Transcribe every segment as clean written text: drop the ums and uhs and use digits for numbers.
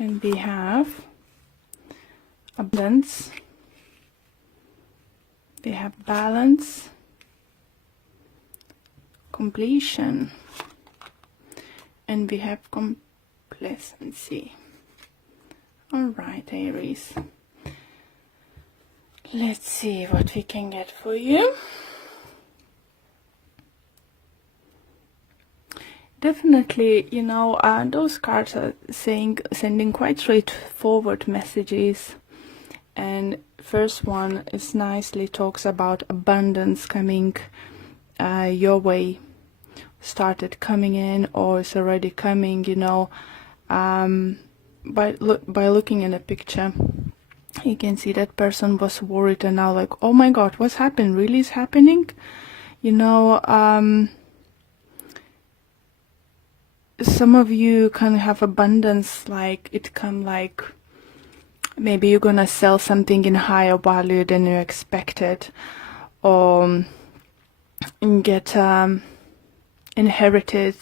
And we have abundance, we have balance, completion, and we have complacency. All right, Aries. Let's see what we can get for you. Definitely, you know, those cards are sending quite straightforward messages. And first one is nicely talks about abundance coming your way, started coming in or is already coming, you know. By looking in a picture, you can see that person was worried and now like, oh my god, what's happened? Really is happening? You know, some of you can have abundance, like it come like maybe you're gonna sell something in higher value than you expected, or get inherited,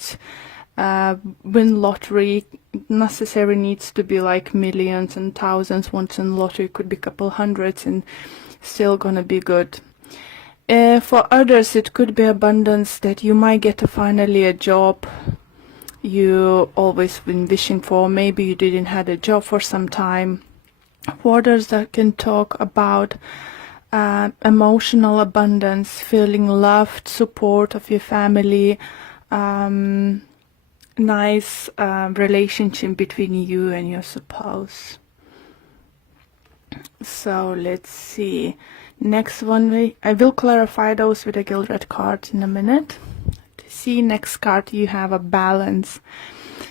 win lottery. Necessary needs to be like millions and thousands. Once in lottery could be a couple hundreds and still gonna be good. For others it could be abundance that you might get finally a job you always been wishing for. Maybe you didn't have a job for some time. For others that can talk about emotional abundance, feeling loved, support of your family, nice relationship between you and your spouse. So let's see. Next one, I will clarify those with the gilded cards in a minute. See, next card you have a balance.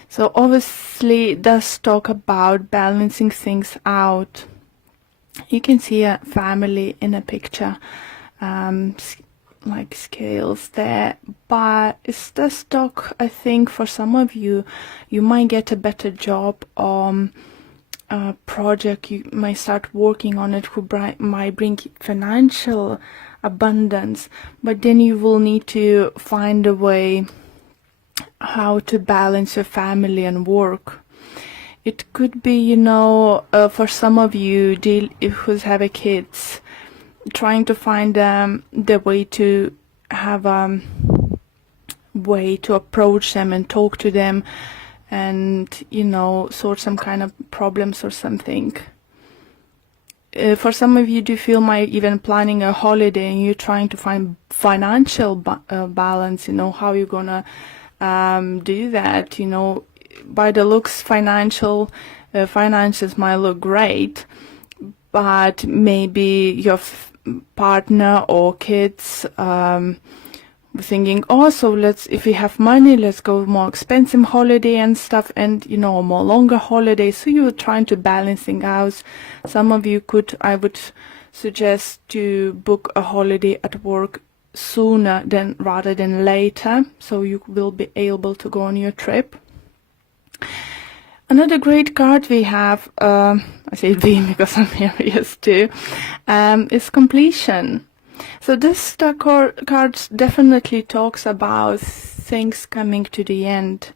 So obviously it does talk about balancing things out. You can see a family in a picture, like scales there, but it does talk, I think for some of you, you might get a better job or a project you might start working on it who might bring financial abundance, but then you will need to find a way how to balance your family and work. It could be, you know, for some of you who have kids, trying to find the way to have a way to approach them and talk to them and, you know, sort some kind of problems or something. For some of you, do feel like even planning a holiday and you're trying to find financial balance, you know, how you're gonna do that, you know. By the looks, finances might look great, but maybe your partner or kids thinking, oh, so if we have money, let's go more expensive holiday and stuff, and, you know, more longer holiday. So you're trying to balance things out. Some of you I would suggest to book a holiday at work sooner rather than later, so you will be able to go on your trip. Another great card we have, I say we because I'm Aries too, is completion. So this card definitely talks about things coming to the end,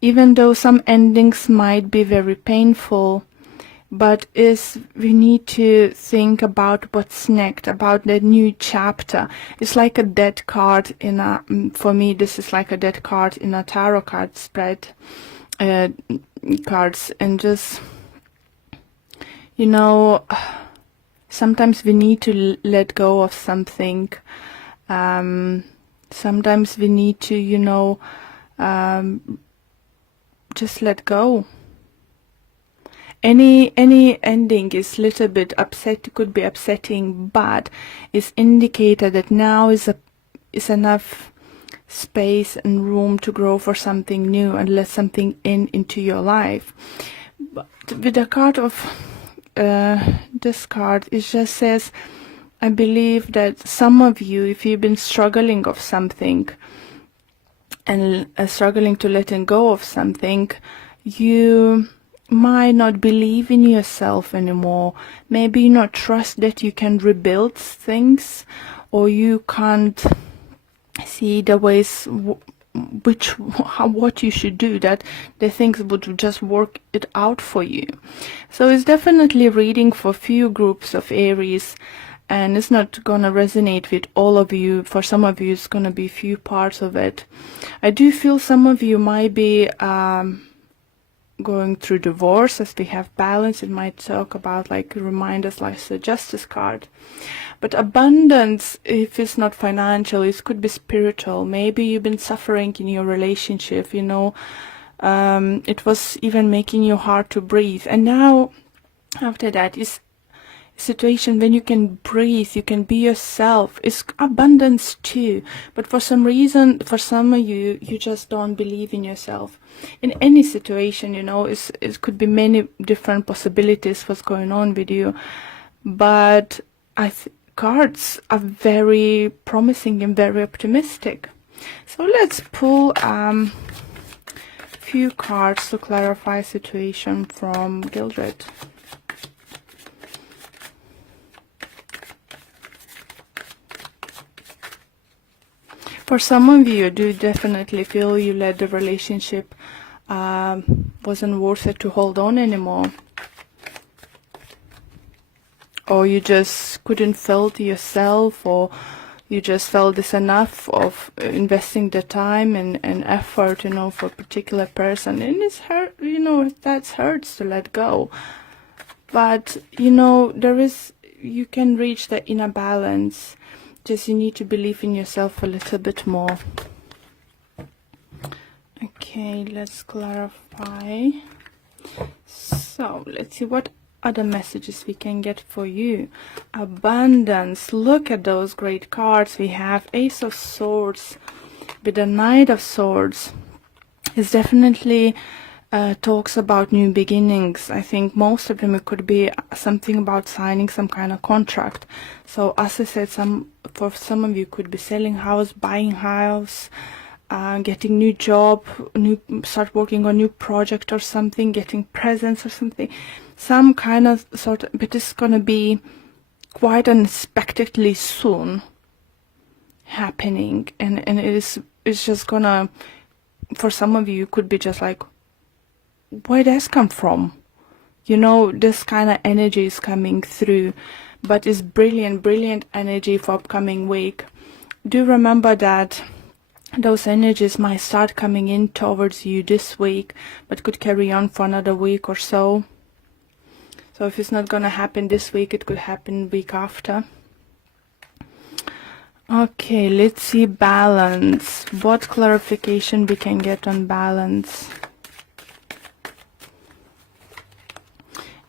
even though some endings might be very painful. But we need to think about what's next, about the new chapter. It's like a dead card for me, this is like a dead card in a tarot card spread, cards, and just, you know, sometimes we need to let go of something. Sometimes we need to, you know, just let go. Any ending is little bit could be upsetting, but it's indicated that now is enough space and room to grow for something new and let something into your life. But with the card of this card, it just says, I believe that some of you, if you've been struggling of something and struggling to letting go of something, you might not believe in yourself anymore. Maybe you not trust that you can rebuild things, or you can't see the ways what you should do, that the things would just work it out for you. So it's definitely reading for few groups of Aries, and it's not gonna resonate with all of you. For some of you, it's gonna be few parts of it. I do feel some of you might be going through divorce. As we have balance, it might talk about, like, remind us, like the Justice card. But abundance, if it's not financial, it could be spiritual. Maybe you've been suffering in your relationship, you know, it was even making you hard to breathe. And now, after that, is situation when you can breathe, you can be yourself. It's abundance too. But for some reason, for some of you, you just don't believe in yourself. In any situation, you know, it could be many different possibilities what's going on with you. But cards are very promising and very optimistic. So let's pull few cards to clarify situation from Gildred. For some of you, I do definitely feel you let the relationship wasn't worth it to hold on anymore. Or you just couldn't feel to yourself, or you just felt it's enough of investing the time and effort, you know, for a particular person. And it's hurt, you know, that hurts to let go. But, you know, you can reach the inner balance. Just you need to believe in yourself a little bit more. Okay, let's clarify. So let's see what other messages we can get for you. Abundance. Look at those great cards. We have Ace of Swords with the Knight of Swords. It's definitely talks about new beginnings. I think most of them, it could be something about signing some kind of contract. So as I said, for some of you could be selling house, buying house, getting new job, start working on new project or something, getting presents or something, some kind of sort of, but it's gonna be quite unexpectedly soon happening, and it's just gonna, for some of you, could be just like, where does come from? You know, this kind of energy is coming through, but it's brilliant energy for upcoming week. Do remember that those energies might start coming in towards you this week, but could carry on for another week or so. So if it's not gonna happen this week, it could happen week after. Okay, let's see balance. What clarification we can get on balance?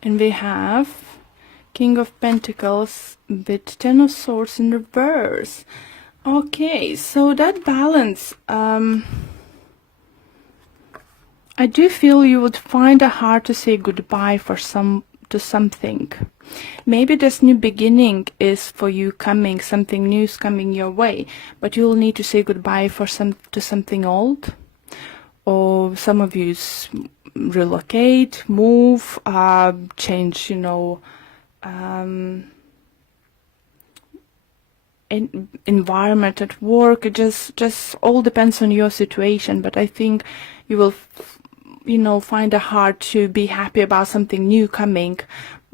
And we have King of Pentacles with Ten of Swords in reverse. Okay, so that balance, I do feel you would find it hard to say goodbye to something. Maybe this new beginning is for you coming, something new is coming your way, but you'll need to say goodbye to something old. Or some of you relocate, move, change, you know, environment at work. It just all depends on your situation. But I think you will, you know, find it hard to be happy about something new coming,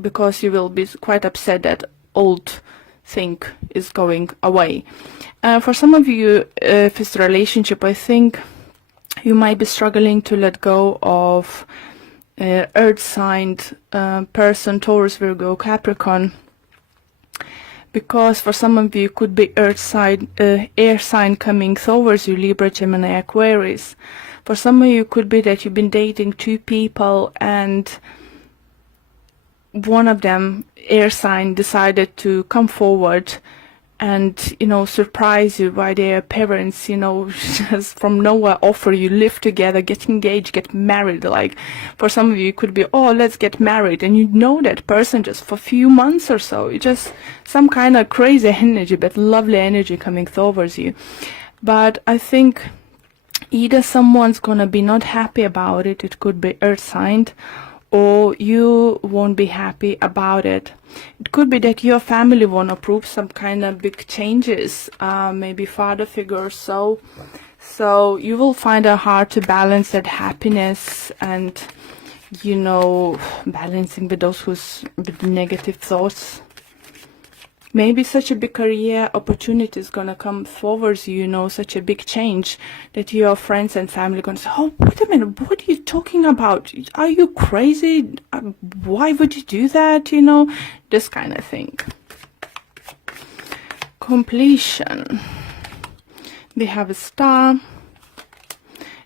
because you will be quite upset that old thing is going away. For some of you, if it's a relationship, I think you might be struggling to let go of earth sign person, Taurus, Virgo, Capricorn, because for some of you could be earth sign, air sign coming towards you, Libra, Gemini, Aquarius. For some of you could be that you've been dating two people and one of them, air sign, decided to come forward and, you know, surprise you by their parents, you know, just from nowhere offer you live together, get engaged, get married. Like for some of you it could be, oh, let's get married, and you know that person just for a few months or so. It's just some kind of crazy energy, but lovely energy coming towards you. But I think either someone's gonna be not happy about it, it could be earth signed, or you won't be happy about it. It could be that your family won't approve some kind of big changes, maybe father figure or so. So you will find it hard to balance that happiness and, you know, balancing with those with negative thoughts. Maybe such a big career opportunity is gonna come forward, you know, such a big change that your friends and family gonna say, oh, wait a minute, what are you talking about? Are you crazy? Why would you do that? You know, this kind of thing. Completion. We have a star.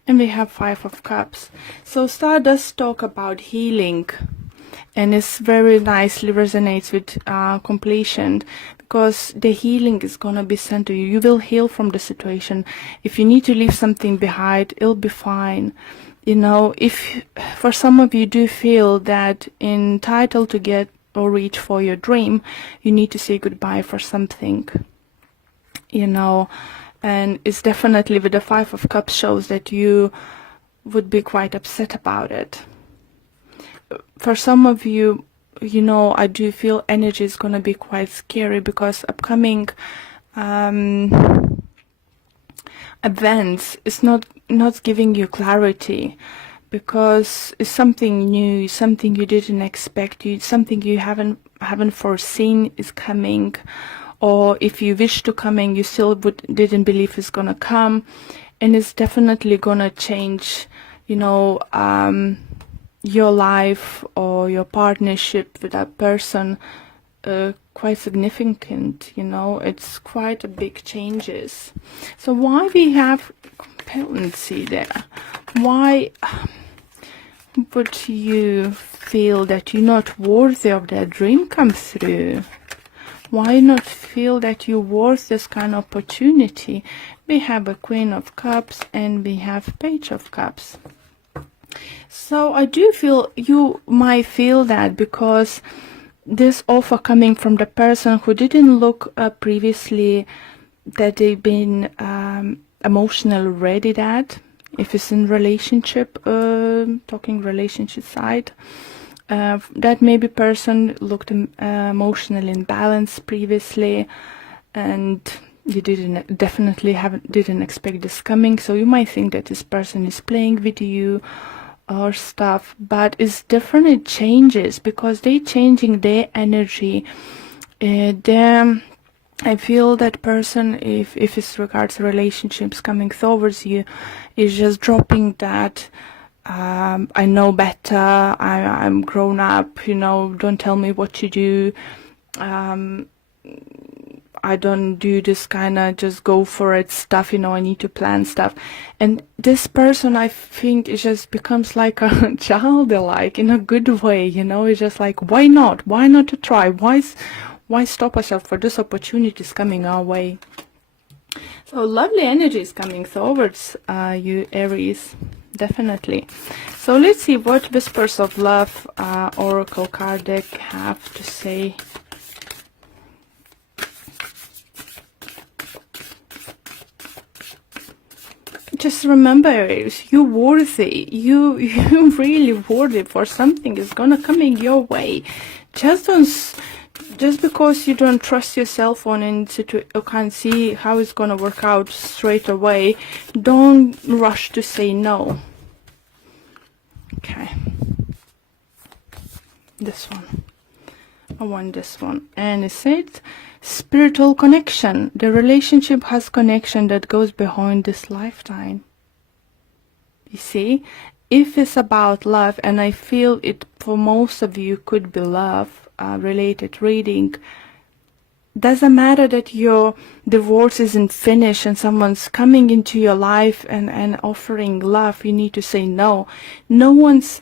And we have 5 of Cups. So star does talk about healing. And it's very nicely resonates with completion, because the healing is gonna be sent to you. You will heal from the situation. If you need to leave something behind, it'll be fine. You know, if for some of you do feel that entitled to get or reach for your dream, you need to say goodbye for something. You know, and it's definitely with the 5 of Cups shows that you would be quite upset about it. For some of you, you know, I do feel energy is going to be quite scary, because upcoming events is not giving you clarity, because it's something new, something you didn't expect, something you haven't foreseen is coming, or if you wish to coming, you still didn't believe it's going to come, and it's definitely going to change, you know, your life or your partnership with that person quite significant. You know, it's quite a big changes. So why we have competency there? Why would you feel that you're not worthy of that dream come through? Why not feel that you're worth this kind of opportunity? We have a Queen of Cups and we have Page of Cups. So I do feel you might feel that, because this offer coming from the person who didn't look previously that they've been emotionally ready, that if it's in relationship, talking relationship side, that maybe person looked emotionally imbalanced previously, and you didn't expect this coming. So you might think that this person is playing with you or stuff, but it's different. It changes because they changing their energy. I feel that person, if it's regards to relationships coming towards you, is just dropping that I know better, I'm grown up, you know, don't tell me what to do, I don't do this kind of just go for it stuff, you know, I need to plan stuff. And this person, I think, it just becomes like a childlike in a good way, you know. It's just like, why not to try, why stop ourselves for this opportunities coming our way. So lovely energy is coming towards you, Aries, definitely. So let's see what Whispers of Love Oracle card deck have to say. Just remember, Aries, you're worthy. You really worthy for something is gonna come in your way. Just because you don't trust yourself on you can't see how it's gonna work out straight away, don't rush to say no. Okay. This one. I want this one. And it said spiritual connection. The relationship has connection that goes beyond this lifetime. You see, if it's about love, and I feel it for most of you could be love related reading, doesn't matter that your divorce isn't finished and someone's coming into your life and offering love, you need to say no. No one's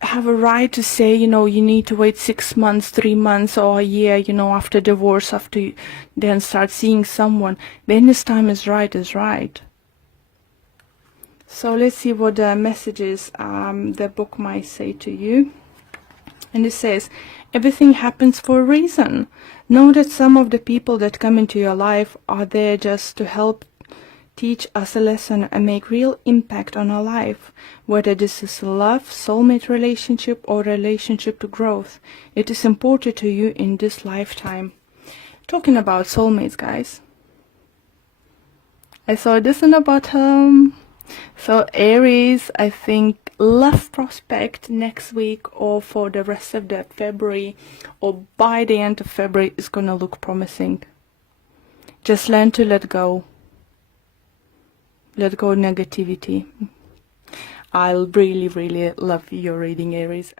have a right to say, you know, you need to wait 6 months, 3 months, or a year, you know, after divorce, after you then start seeing someone. When this time is right, is right. So let's see what the messages the book might say to you. And it says, everything happens for a reason. Know that some of the people that come into your life are there just to help teach us a lesson and make real impact on our life, whether this is a love, soulmate relationship, or relationship to growth. It is important to you in this lifetime. Talking about soulmates, guys, I saw this in the bottom. So Aries, I think love prospect next week or for the rest of the February or by the end of February is gonna look promising. Just learn to let go. Let go of negativity. I'll really, really love your reading, Aries.